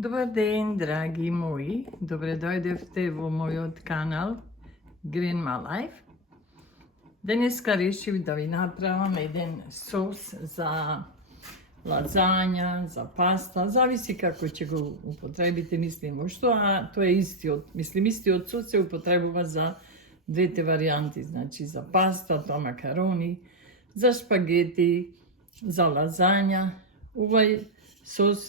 Добар ден, драги мои. Добре дојдевте во мојот канал Green My Life. Денеска решив да ви направам еден сос за лазања, за паста, зависи како ќе го употребите, мислим што, а тоа е истиот сос се употребува за двете варијанти, значи за паста, тоа макарони, за шпагети, за лазања. Овај сос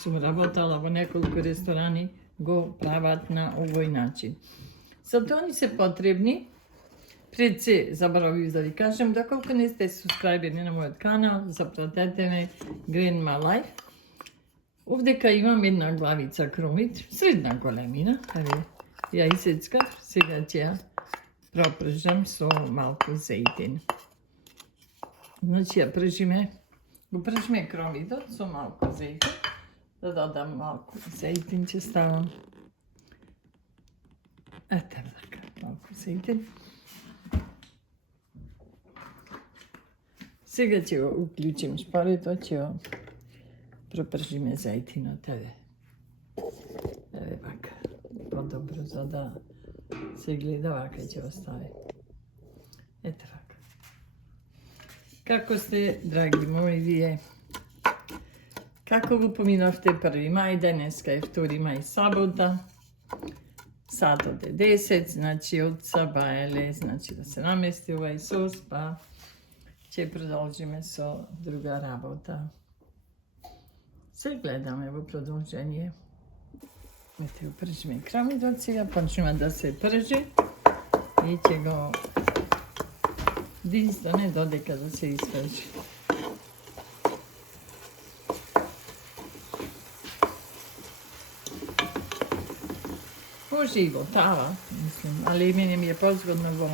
сум работала во неколку ресторани, го прават на овој начин. За тоа ни се потребни, пред се заборавив да ви кажем, доколку не сте субскрајбери на мојот канал, запратете ме Green My Life. Овдека имам една главица кромит, средна големина, ја исецкав, сега ќе ја пропржам со малку зејтин. Значи ја пржиме, го пржиме кромитот со малку зејтин. Да додам малку зејтин, ќе ставам. Ете така, малку зејтин. Сега ќе го уклучим шпарето, ќе го пропржиме зејтинот, еве вака. Подобро, за да се гледа вака ќе го стави. Ете вака. Како сте, драги мои, вие? Како го поминавте 1 мај, денеска е 2 мај, сабота, сатот е 10, значи од сабаеле, значи да се намести овај сос, па ќе продолжиме со друга работа. Се гледаме во продолжение. Ете го пржиме кромитот, сега почнува да се пржи и ќе го динстане додека да се испржи. Може и во тава, мислим, али мене ми е позгодно во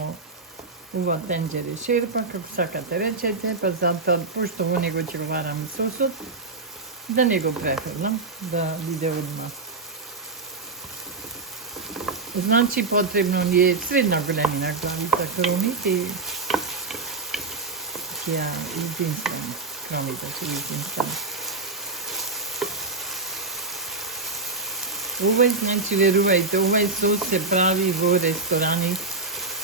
ова тенџере шерпа, како сакате речете, па затоа, пошто во него ќе го варам сосот, да не го префрлам, да биде одма. Значи, потребно ни е средна големина главица кромит и ќе ја издинствам, кромита ќе издинствам. Овај, значи, верувајте, овај сос се прави во ресторани,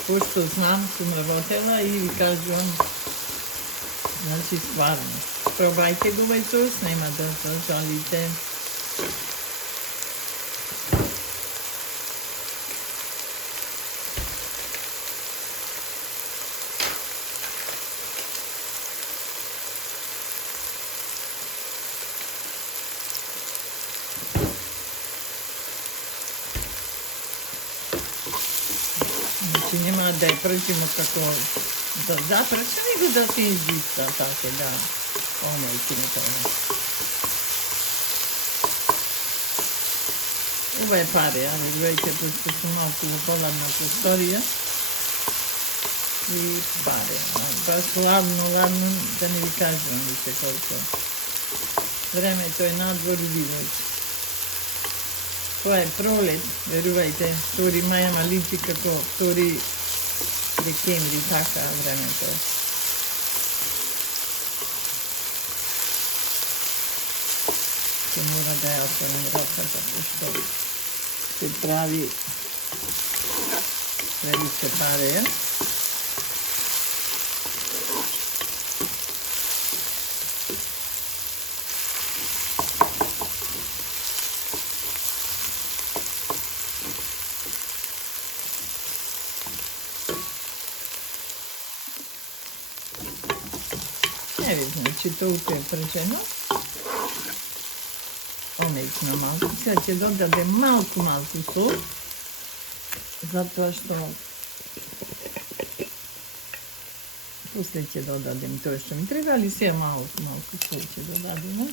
пошто знам, сум работела и ви кажувам, значи, стварно. Пробајте го овај сос, нема да се жалите. Значи нема да ја пржимо како да запрча, него да се издиста, така да омејкиме тоа. Ова е паре, верувајте, пошто сум малку во поладна просторија и паре. Баш ладно, да не ви кажувам више колко. Времето е надвор убивајќи. Тоа е пролет, верувајте, 2 мај, ама личи како 2 декември, така времето. Се мора да ја отворим роката, пошто се прави превише паре. Еве, значи, толку е пржено. Омејкно малку. Сега ќе додадем малку сол, затоа што после ќе додадем тоа што ми треба, али сега малку сол ќе додадеме.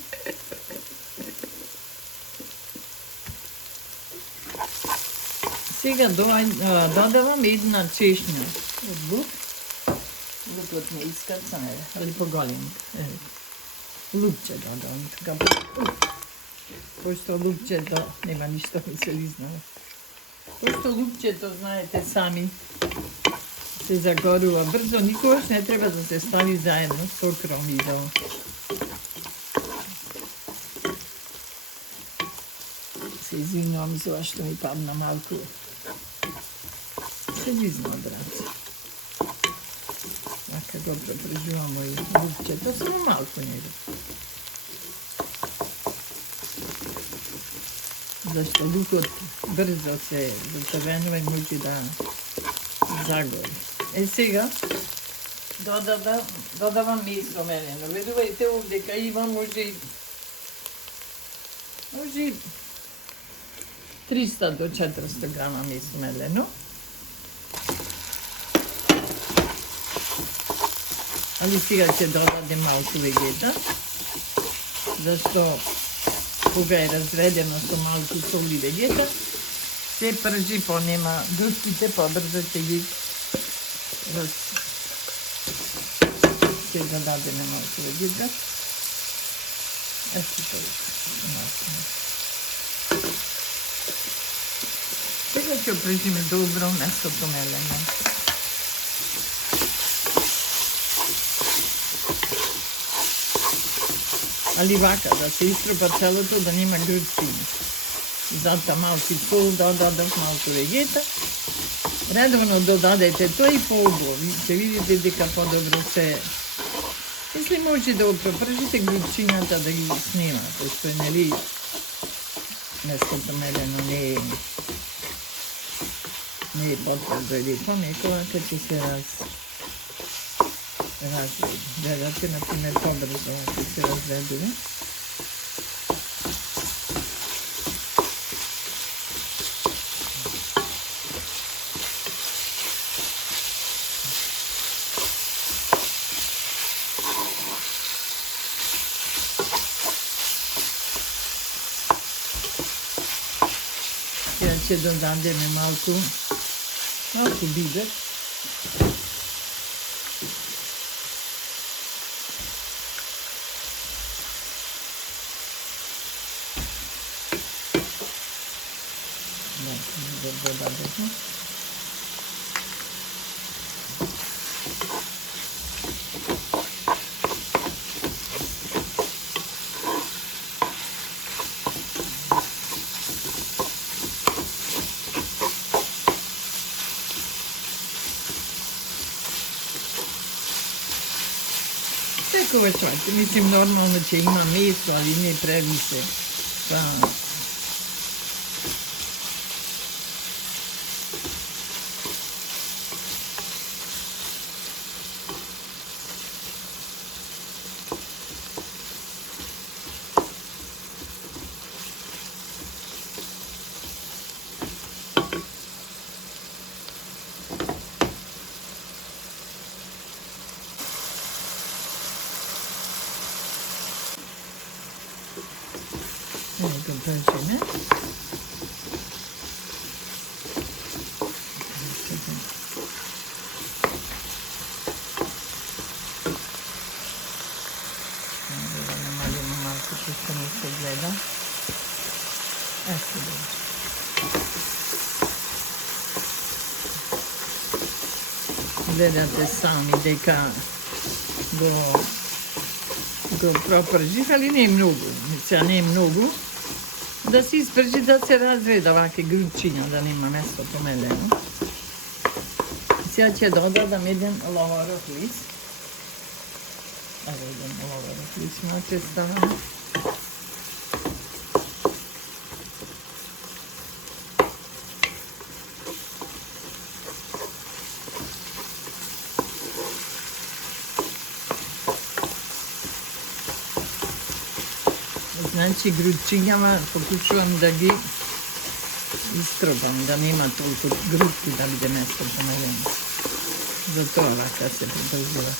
Сега додавам една чешња од лук. Лукот не искрцан, али поголем. Лукче додавам, така. Пошто лукчето нема ништо миселизно. Пошто лукчето, знаете сами, се загорува брзо, никогаш не треба да се стави заедно со кромидо. се извинувам за ова што ми падна малку. Сервизно, брат. Така го препрежуваме и лупчето, само малку него. Зашто лукот брзо се зацрвенува и може да загори. Сега додавам месо мелено. Видувајте овдека има може 300 до 400 грама месо мелено. Али сега ќе додадем малку вегета, зашто кога е разведено со малку сол и вегета, се пржи понема грудките, побрзо ќе ги ќе додадеме малку вегета. Ето толку. Сега ќе опрежиме добро месото мелено. Али вака, да се иструпа целото, да нема грудчини. Затоа малку сол додадов, малку вегета. Редовно додадете тој и поубаво. Ќе видите дека подобро се... Если може да пропржите грудчињата да ги снимате, што е нели месото мелено не е потврдо или понекога ќе се разведе. Гледате, например, побрзо ќе се разведува. Сега ќе додадеме малку бибер. Додадохме. Секогаш сваќа, мислим нормално ќе има месо, али не превише. Го пржиме. Да намалиме малку што не се гледа. Ето добро. Гледате сами дека го пропржих, али не е многу. Сега не е многу. Да се испржи, да се разведа ваке грудчиња, да нема место помелено. Сега ќе додадам еден лаваров лист. Ево еден лаваров лист, значи ставам. Значи грудчињава покушувам да ги истробам, да нема толку грудки да биде место помелено. Затоа вака се прибрзува.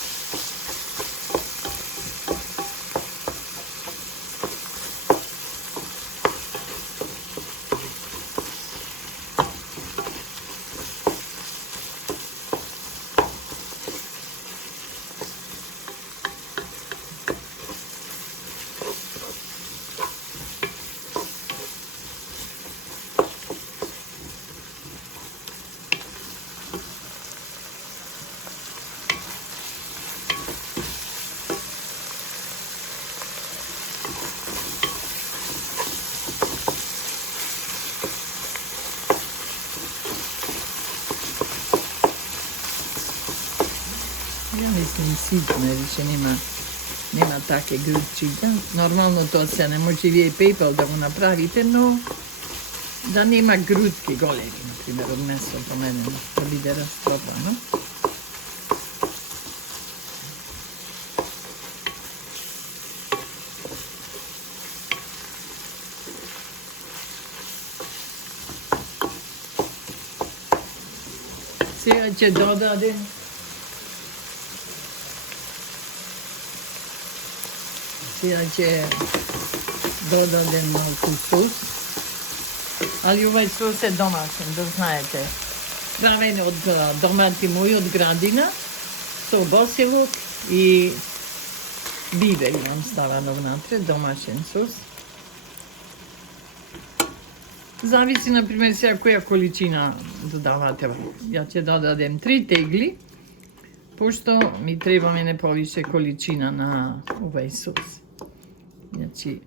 и ситно, више нема таке грубчиња. Нормално тоа се не може и вие пепел да го направите, но да нема грудки големи, например, од месото медено, да биде растропано. Сега ќе додадем малку сос. Ali ovaj sos je domaćin, da znajete. Pravene od domati moji od gradina, so bosiluk i biber imam stavano vnatre, domaćin sos. Zavisi, na primjer, сега која количина додавате. Ја ќе додадем 3 тегли, пошто ми треба мене повише количина на овај сос. Значи,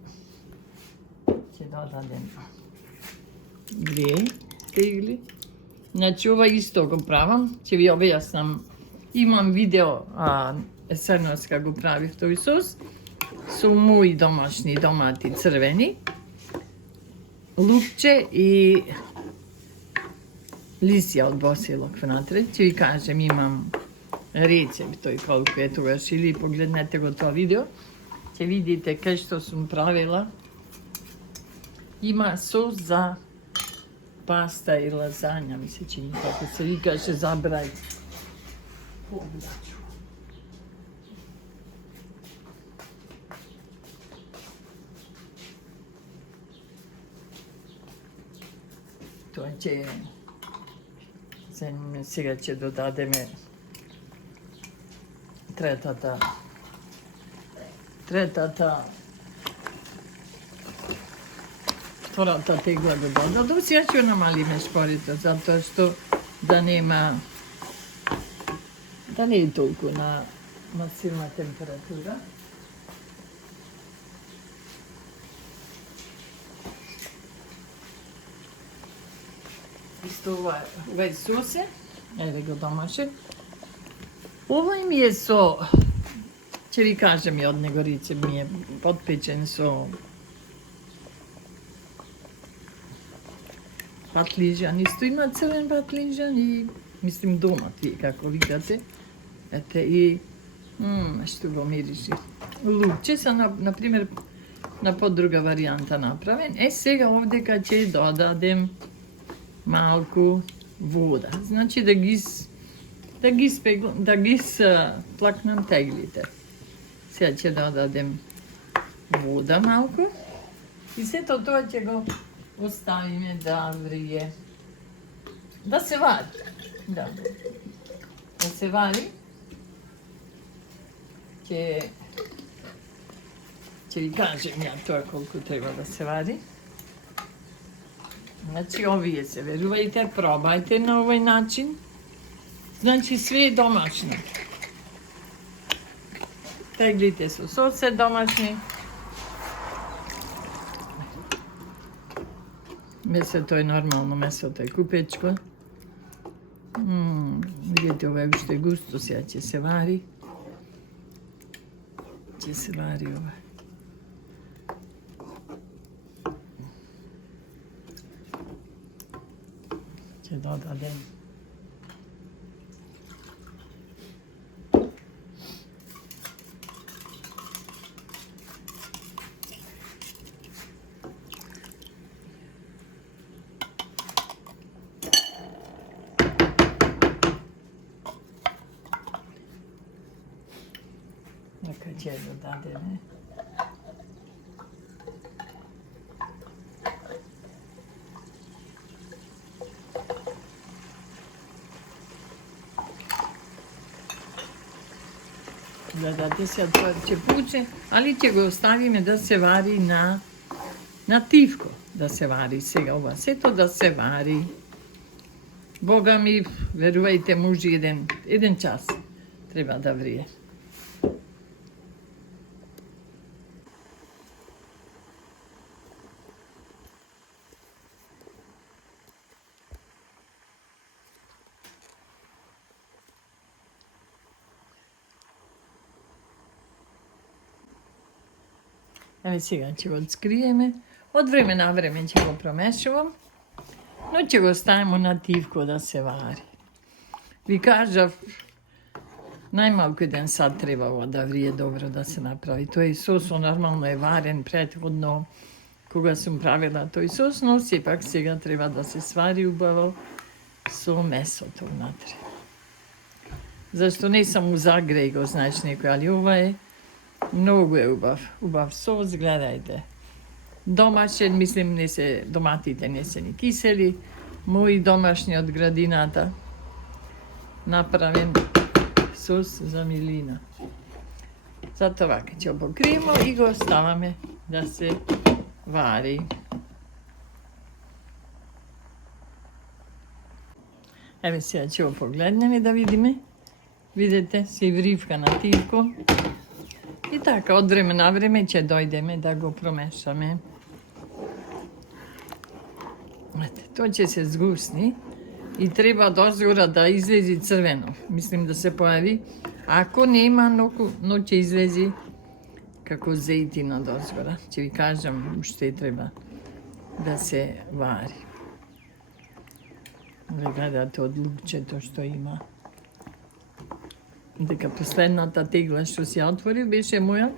ќе додадем 2 тегли. Значи, ова исто го правам, ќе ви објаснам. Имам видео есернос како го правив тој сос, со мои домашни домати црвени, лукче и лисја од босилок внатре. Ќе ви кажем, имам рецепт тој колку е тогаш, или погледнете го тоа видео. Ќе видите кај што сум правила. Има сос за паста и лазања, ми се чини, како се викаше, забрај. Тоа ќе... Сега ќе додадеме третата втората тегла го додадам. Сега ќе намалиме шпорите, затоа што да нема, да не е толку на силна температура. Исто овај сосе, еве го домашен. Овај ми е со, ќе ви кажем и од него рецепт, ми е подпечен со патлижан. Исто има црвен патлижан и, мислим, домат, вие како викате. Ете, и, што го мириши. Лукче са, например, на подруга варијанта направен. Сега овдека ќе додадем малку вода. Значи да ги плакнам теглите. Сега ќе додадем вода малку и сето тоа ќе го оставиме да врие. Да се вари. Да се вари. Ќе ви кажем ја тоа колку треба да се вари. Значи, овие се верувајте, пробајте на овој начин. Значи, све е домашно. Теглите со сос се домашни. Месото е нормално, месото е купечко. Видите, ова е уште густо, сега ќе се вари. Ќе се вари ова. Ќе додадем нека ќе додадеме гледате се, тоа ќе пуче, али ќе го оставиме да се вари на тивко, да се вари сега ова, сето да се вари. Бога ми, верувајте, може еден час треба да врие. Еве сега ќе го скриеме. Од време на време ќе го промешувам, но ќе го ставимо на тивко да се вари. Ви кажав, најмалку 1 сат требало да врие добро да се направи. Тој сос нормално е варен претходно, кога сум правила тој сос, но сепак сега треба да се свари убаво со месото внатре. Зашто не само загреј го, знаеш некој, али ова е многу е убав сос, гледајте. Домашен, мислим, доматите не се ни кисели, мои домашни од градината, направен сос за милина. Зато вака ќе покриемо и го оставаме да се вари. Еве сега ќе го погледнеме да видиме. Видете, се вривка на тивко. И така, од време на време ќе дојдеме да го промешаме. Ете, тоа ќе се згусни и треба дозгора да излези црвено. Мислим да се појави. Ако нема, но ќе излези како зејтина дозгора. Ќе ви кажам уште треба да се вари. Гледате од лукчето што има. Дека последната тегла што си отвори беше моја.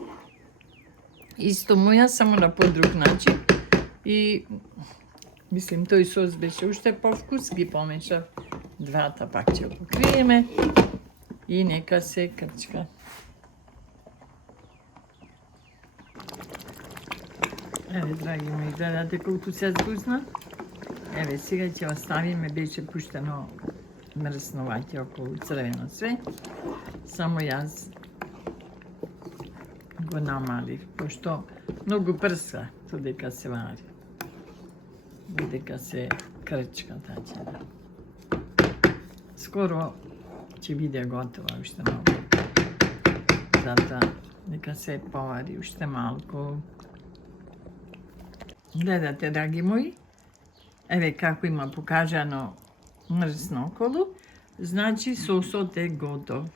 Исто моја, само на подруг начин. И мислим, тој сос беше уште повкус, ги помешав двата, пак ќе го покриеме и нека се крчка. Еве, драги мои, гледате колку се згусна. Еве, сега ќе оставиме, беше пуштено мрсно ваќе околу црвено све. Само јас го намалив, пошто многу прска додека се вари. Додека се крчка тачена. Скоро ќе биде готова уште малку. Затоа нека се повари уште малку. Гледате, драги мои, еве како има покажано мрсно околу, значи сосот е готов.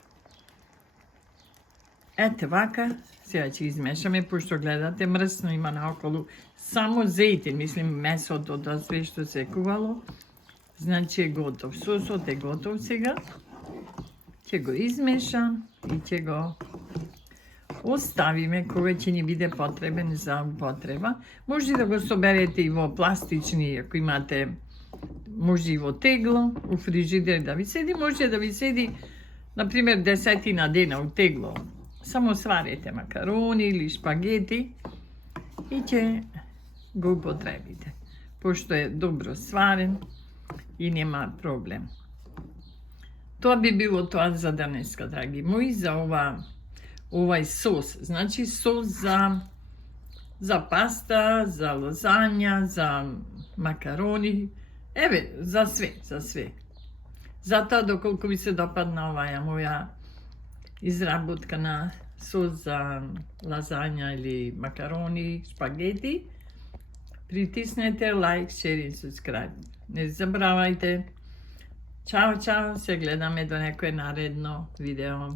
Ете вака, сега ќе измешаме, пошто гледате мрсно има наоколу само зејтин, мислим месото, тоа све што се кувало, значи е готов. Сосот е готов сега. Ќе го измешам и ќе го оставиме кога ќе ни биде потребен за употреба. Може да го соберете и во пластични, ако имате, може и во тегло, у фрижидер да ви седи, може да ви седи, например, 10 дена у тегло. Само сварете макарони или шпагети и ќе го употребите, пошто е добро сварен и нема проблем. Тоа би било тоа за денеска, драги мои, за овај сос. Значи сос за паста, за лазања, за макарони, еве, за све. Затоа, доколку ви се допадна оваа моја изработка на сос за лазања или макарони, шпагети, притиснете лайк, шер и subscribe. Не забравајте. Чао, чао, се гледаме до некој наредно видео.